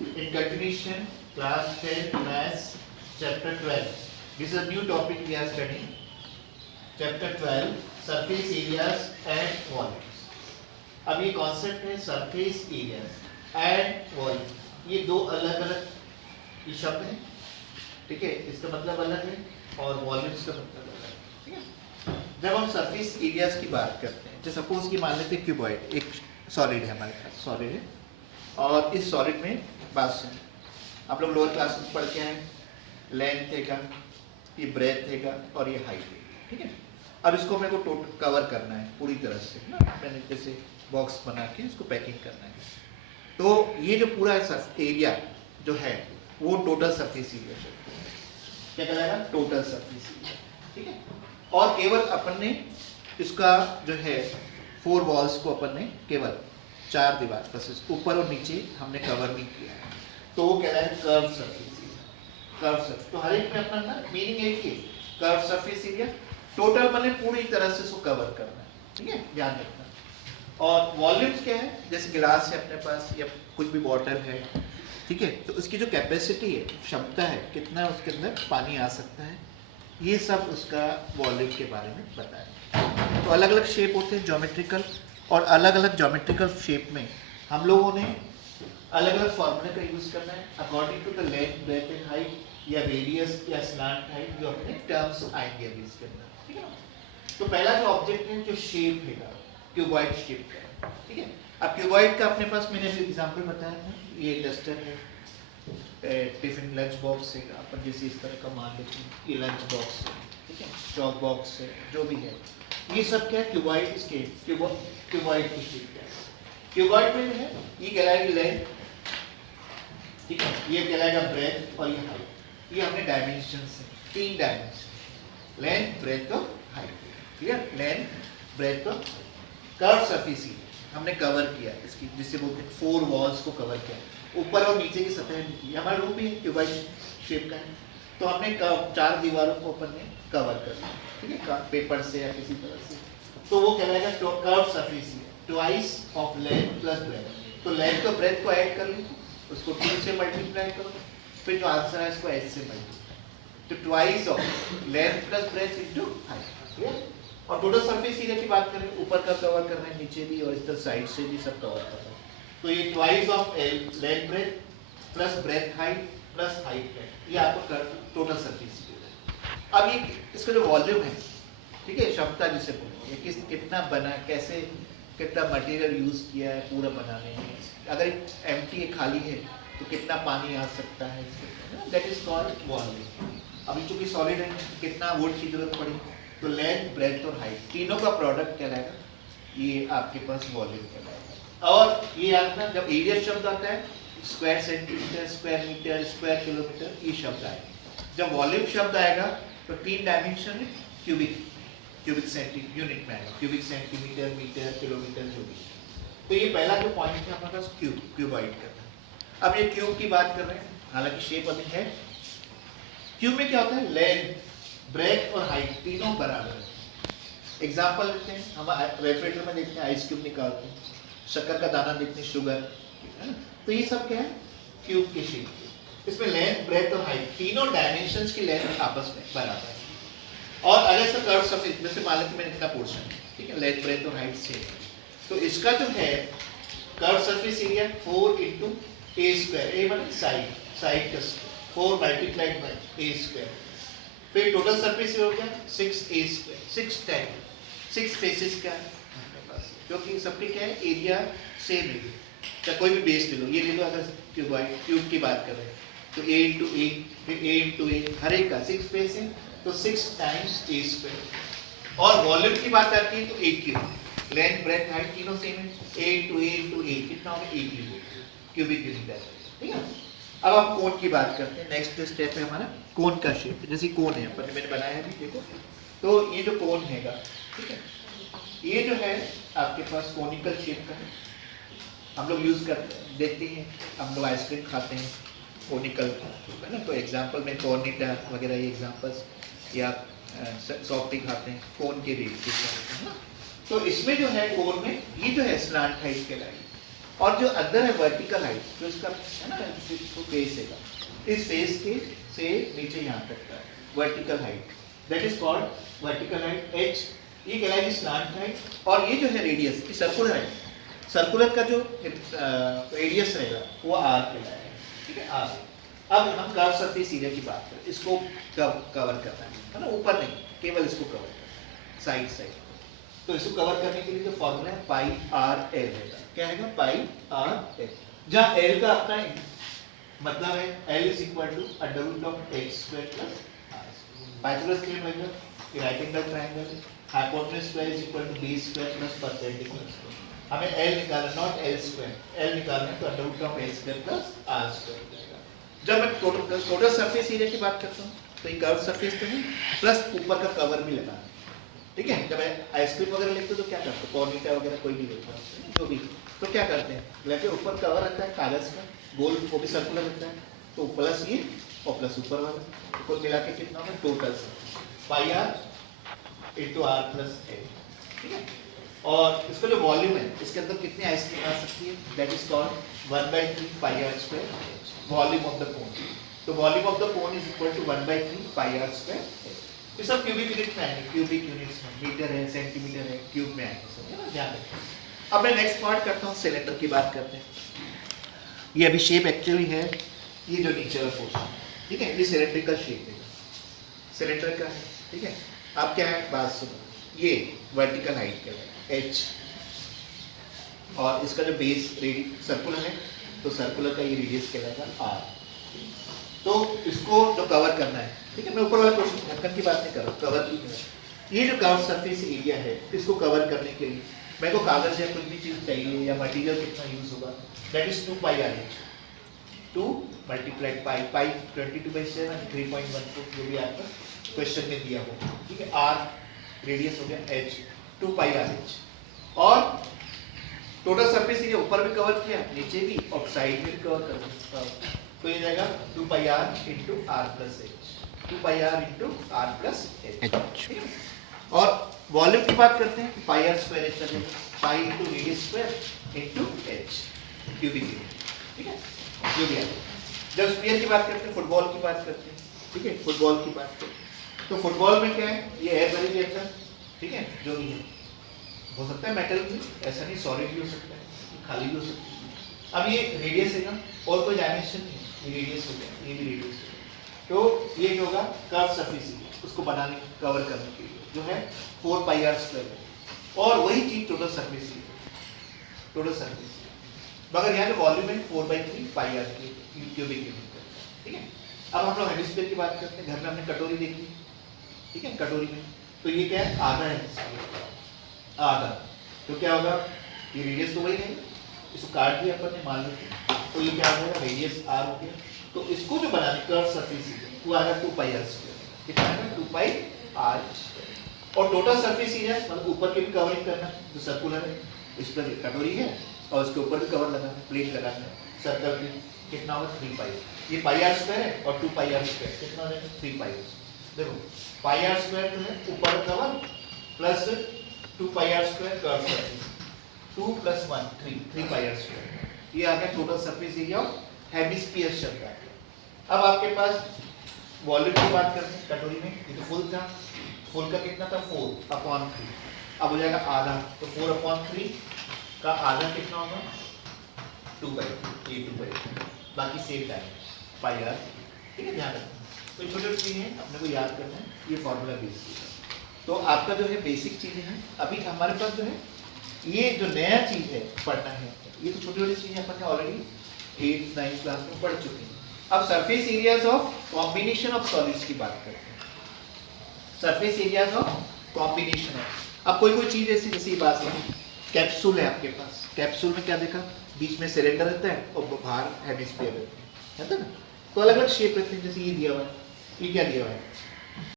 In continuation, class 10 maths chapter 12. This is a new topic we are studying. Chapter 12 surface areas and volumes. अब ये concept है surface areas and volume. ये दो अलग अलग शब्द हैं, ठीक है. इसका मतलब अलग है और वॉल्यूम्स का मतलब अलग है, ठीक है. जब हम सरफेस एरियाज की बात करते हैं, जैसे सपोज कि मान लेते हैं क्यूबॉइड एक सॉलिड है, हमारे पास सॉलिड है और इस सॉलिड में बात सुन, आप लोग लोअर क्लास में पढ़ के आए, लेंथ हैगा, ये ब्रेथ हैगा और ये हाइट है, ठीक है. अब इसको मेरे को टोटल कवर करना है पूरी तरह से ना, मैंने जैसे बॉक्स बना के इसको पैकिंग करना है. तो ये जो पूरा एरिया जो है वो टोटल सरफेस एरिया क्या कहलाएगा, टोटल सरफेस एरिया, ठीक है. और केवल अपन ने इसका जो है 4 वॉल्स को अपन ने केवल 4 दीवार बस ऊपर और नीचे हमने कवर नहीं किया है, तो वो कहलाएगा curve surface area. Curve surface तो हर एक में अपना ना मीनिंग एक ही, कर्व सरफेस एरिया टोटल मैंने पूरी तरह से इसको कवर करना है, ठीक है, ध्यान रखना. और वॉल्यूम्स क्या है, जैसे गिलास है अपने पास या कुछ भी बॉटल है, ठीक है, तो उसकी जो कैपेसिटी है, क्षमता है, कितना उसके अंदर पानी आ सकता है, ये सब उसका वॉल्यूम के बारे में बताया. तो अलग अलग शेप होते हैं ज्योमेट्रिकल, और अलग अलग ज्योमेट्रिकल शेप में हम लोगों ने अलग अलग फॉर्मूले का यूज करना है according to the length breadth and height या रेडियस या स्लांट हाइट, जो अपने टर्म्स आएंगे अभी इसके अंदर, ठीक है ना. तो पहला जो ऑब्जेक्ट है जो शेप है क्यूबॉइड शेप का, ठीक है. अब क्यूबॉइड का अपने पास मैंने अभी एग्जांपल बताया था, ये डस्टर है, टिफिन लंच बॉक्स है, अपन जैसे इस तरह का मान लेते हैं, ये लंच बॉक्स है, ठीक है, चॉक बॉक्स है, जो भी है, ये सब क्या है क्यूबॉइड शेप, क्यूबॉइड की शेप क्या है. क्यूबॉइड में जो है ये कहलाएगी लेंथ, ठीक है, ये कहलाएगा ब्रेथ और ये हाइट. ये हमने डायमेंशन से 3 डायमेंशन, लेंथ ब्रेथ और हाइट, क्लियर. लेंथ ब्रेथ और कर्व सरफेस हमने कवर किया इसकी, जिससे बोलते हैं 4 वॉल्स को कवर किया, ऊपर और नीचे की सतह भी की. हमारा रूम भी क्यूबॉइड शेप का है, तो हमने 4 दीवारों को अपन ने कवर कर दिया, ठीक है, पेपर से या किसी तरह से. तो वो कहलाएगा curve surface, twice of length plus breadth. तो लेंथ और ब्रेथ को ऐड कर लीजिए, उसको 2 से मल्टीप्लाई करो, फिर जो आंसर है इसको ऐसे मल्टीप्लाई, तो twice of length plus breadth into height. और टोटल सरफेस एरिया की बात करें, ऊपर का कवर कर रहे हैं, नीचे भी और इस तरह साइड से भी सब कवर कर रहे हैं, तो ये twice of length breadth plus breadth height plus height breadth, ये आपको टोटल सरफेस एरिया. अब ये इसका जो वॉल्यूम है, ठीक है, क्षमता जिसे बोलते हैं, किस कितना बना, कैसे कितना मटेरियल यूज किया है पूरा बनाने में, अगर एम्प्टी खाली है तो कितना पानी आ सकता है, दैट इज कॉल्ड वॉल्यूम. अभी चूंकि सॉलिड है, कितना वुड की जरूरत पड़ी, तो लेंथ ब्रेथ और हाइट तीनों का प्रोडक्ट कहलाएगा, ये आपके पास वॉल्यूम कहलाएगा. और ये आपका जब एरिया शब्द आता है, square centimetre, square metre, square kilometre, ये शब्द आएगा. जब वॉल्यूम शब्द आएगा तो 3 डायमेंशन में क्यूबिक सेंटीमीटर यूनिट में आएगा, क्यूबिक सेंटीमीटर, मीटर, किलोमीटर, जो भी. तो ये पहला जो पॉइंट है हमारे पास क्यूबॉइड का. अब ये क्यूब की बात कर रहे हैं, हालांकि शेप अभी है. क्यूब में क्या होता है, लेंथ ब्रेथ और हाइट तीनों बराबर है. एग्जांपल लेते हैं, हम रेफ्रिजरेटर में देखते हैं आइस क्यूब निकालते हैं, शक्कर का दाना देखते हैं, शुगर, है ना. तो ये सब क्या है, क्यूब के शेप. इसमें लेंथ ब्रेथ और हाइट तीनों डायमेंशंस की लेंथ आपस में बराबर है. और अगर इसका कर्व सरफेस, जैसे मान लेते मैंने इतना पोर्शन, ठीक है, लेंथ ब्रेथ और हाइट से, तो इसका जो है curve surface area 4 × a², a माने साइड का 4 मल्टीप्लाइड बाय a². फिर टोटल सरफेस हो गया 6a², 6 फेसेस का हमारे पास, क्योंकि सबके क्या है एरिया सेम है. चाहे कोई भी बेस ले लो, ये ले लो, अगर क्यूब की बात कर रहे हैं तो a × a, फिर a × a, हर एक का 6 फेस है, तो 6 टाइम्स a². और वॉल्यूम की बात आती है तो a cube, length breadth height तीनों सेम है, a × a कितना होगा, a क्यूब, क्यूबिक यूनिट, ठीक है. अब हम कोन की बात करते हैं. नेक्स्ट स्टेप है हमारा कोन का शेप. जैसे कोन है अपन मैंने बनाया है, देखो, तो ये जो कोन हैगा, ठीक है, ये जो है आपके पास कोनिकल शेप का है. हम लोग यूज करते हैं, देखते हैं, हम लोग आइसक्रीम खाते हैं कोनिकल, है ना. तो एग्जांपल में कॉर्निटा वगैरह ये एग्जांपल्स, या सॉफ्टी खाते हैं कोन के रेट के साथ, है ना. तो इसमें जो है कोन में ये जो है स्लांट हाइट कहलाएगी, और जो अंदर है वर्टिकल हाइट, जो इसका है ना फेस है, इस फेस के से नीचे यहाँ तक का vertical height, that is called vertical height h, ये कहलाएगी स्लांट हाइट। और ये जो है रेडियस, ये सर्कुलर है, सर्कुलर का जो रेडियस रहेगा वो r कहलाएगा, ठीक है r। अब हम कर्व सरफेस एरिया की बात करें, इसको कवर करना है ना, ऊपर नहीं, केवल इसको कवर करना साइड साइड। तो इसको कवर करने के लिए जो फॉर्मूला है पाई आर एल है, क्या है पाई आर एल, जहाँ एल का अपना मतलब है L is equal to under root of x square plus r. Pythagoras theorem है, right angle triangle, hypotenuse square is equal to b square plus perpendicular square. हमें एल निकालना, not L square, L निकालना है तो under root of x square plus r square. जब मैं total surface area की बात करता हूँ तो ये कर्व सरफेस पे है, प्लस ऊपर का कवर भी लगाना, ठीक है। जब आइसक्रीम वगैरह लेते हो तो क्या करते हो, कॉर्निटा वगैरह कोई भी लेता है जो भी, तो क्या करते हैं, लेके ऊपर कवर रहता है कागज का गोल, वो भी सर्कुलर रहता है, तो प्लस ये और प्लस ऊपर वाला, तो कुल मिला के कितना होगा total pi r into r plus a, ठीक है। और इसका जो वॉल्यूम है, इसके अंदर कितनी आइसक्रीम आ सकती है, that is called 1/3 pi r square volume of the cone. तो volume of the cone is equal to 1/3 pi r square. ये सब क्यूबिक यूनिट में आएंगे, क्यूबिक यूनिट्स में, मीटर है, सेंटीमीटर है, क्यूब में आएंगे सब, है ना, ध्यान रखें। अब मैं नेक्स्ट पार्ट करता हूँ, सिलेंडर की बात करते हैं। ये अभी शेप एक्चुअली है, ये जो नीचे वाला पोर्शन, ठीक है, ये सिलेंड्रिकल शेप है, सिलेंडर का है, ठीक है। अब क्या है, बात सुनो, ये वर्टिकल हाइट का है h, और इसका जो बेस सर्कुलर है, तो सर्कुलर का ये रेडियस कहलाएगा r। तो इसको जो कवर करना है, ठीक है, मैं ऊपर वाला क्वेश्चन ढक्कन की बात नहीं कर रहा हूँ, कवर की। ये जो कर्व सरफेस एरिया है, इसको कवर करने के लिए मेरे को कागज या कुछ भी चीज चाहिए, या मटेरियल कितना यूज होगा, that is 2 pi r h, 2 multiplied pi, pi 22/7 3.14 जो भी आपका क्वेश्चन में दिया हो, ठीक है। आर रेडियस हो गया, एच 2 पाई आर एच, और टोटल सरफेस एरिया ऊपर भी कवर किया, नीचे भी, और साइड में भी कवर कर दिया, तो ये जाएगा 2 pi r into r plus h, 2 pi r into r plus h. और वॉल्यूम की बात करते हैं, पाई आर स्क्वायर एच चलेगा, pi into radius square into h cubic metre, ठीक है, जो भी है। जब स्फीयर की बात करते हैं, फुटबॉल की बात करते हैं, ठीक है, फुटबॉल की बात करते हैं, तो फुटबॉल में क्या है, ये एयर भरी रहता है, ठीक है, जो भी है, हो सकता है मेटल भी, ऐसा नहीं सॉलिड भी हो सकता है, खाली भी हो सकता है। अब ये रेडियस है ना, और कोई डायमेंशन नहीं, ये रेडियस हो गया, ये भी रेडियस हो गया, तो ये जो होगा कर्व सरफेस उसको बनाने, कवर करने के लिए जो है 4 पाई आर स्क्वायर है। और वही चीज टोटल सरफेस, टोटल सरफेस, मगर यहाँ जो वॉल्यूम है 4/3 पाई आर की क्यूबिक मीटर, ठीक है। अब हम लोग हेमिस्फीयर की बात करते हैं, घर में हमने कटोरी देखी, ठीक है, कटोरी में तो ये क्या है, आधा है, आधा, तो क्या होगा, ये रेडियस तो वही है, इसको काट दिया अपन ने, मान लो, तो ये क्या हो गया, रेडियस r हो गया। तो इसको जो बनाने कर्व सरफेस वो आएगा 2 पाई r स्क्वायर, कितना आएगा 2 पाई r स्क्वायर। और टोटल सरफेस एरिया मतलब ऊपर के भी कवरिंग करना, जो सर्कुलर है, इस पर कटोरी है और उसके ऊपर भी कवर लगाना, प्लेट लगाना है सर्कल की, कितना होगा 3 पाई, ये पाई r स्क्वायर है, और 2 पाई r स्क्वायर कितना हो जाएगा 3 पाई। देखो पाई r स्क्वायर तो है ऊपर कवर, प्लस 2 पाई r स्क्वायर कर्व सरफेस, 2 + 1 3 पाई r स्क्वायर, ये आ गया total surface area of hemisphere शब्द आ गया। अब आपके पास वॉल्यूम की बात करते हैं, कटोरी में ये तो फुल था, फुल का कितना था 4/3, अब हो जाएगा आधा, तो 4/3 का आधा कितना होगा 2/3, ये 2/3, बाकी सेम टाइम पाई आर, ठीक है, ध्यान रखना। तो छोटी छोटी चीजें हैं, अपने को याद करना है, ये फॉर्मूला बेस। तो आपका जो है बेसिक चीजें हैं, अभी हमारे पास जो है ये जो नया चीज है पढ़ना है, ये तो छोटी छोटी चीजें अपन ने ऑलरेडी 8th 9th क्लास में पढ़ चुके हैं। अब surface areas of combination of solids की बात करते हैं, surface areas of combination of. अब कोई चीज ऐसी, जैसे ये बात है, कैप्सूल है आपके पास, कैप्सूल में क्या देखा, बीच में सिलेंडर रहता है और बाहर हेमिस्फीयर रहता है ना, तो अलग अलग शेप रहते हैं। जैसे ये दिया हुआ है, ये क्या दिया हुआ है,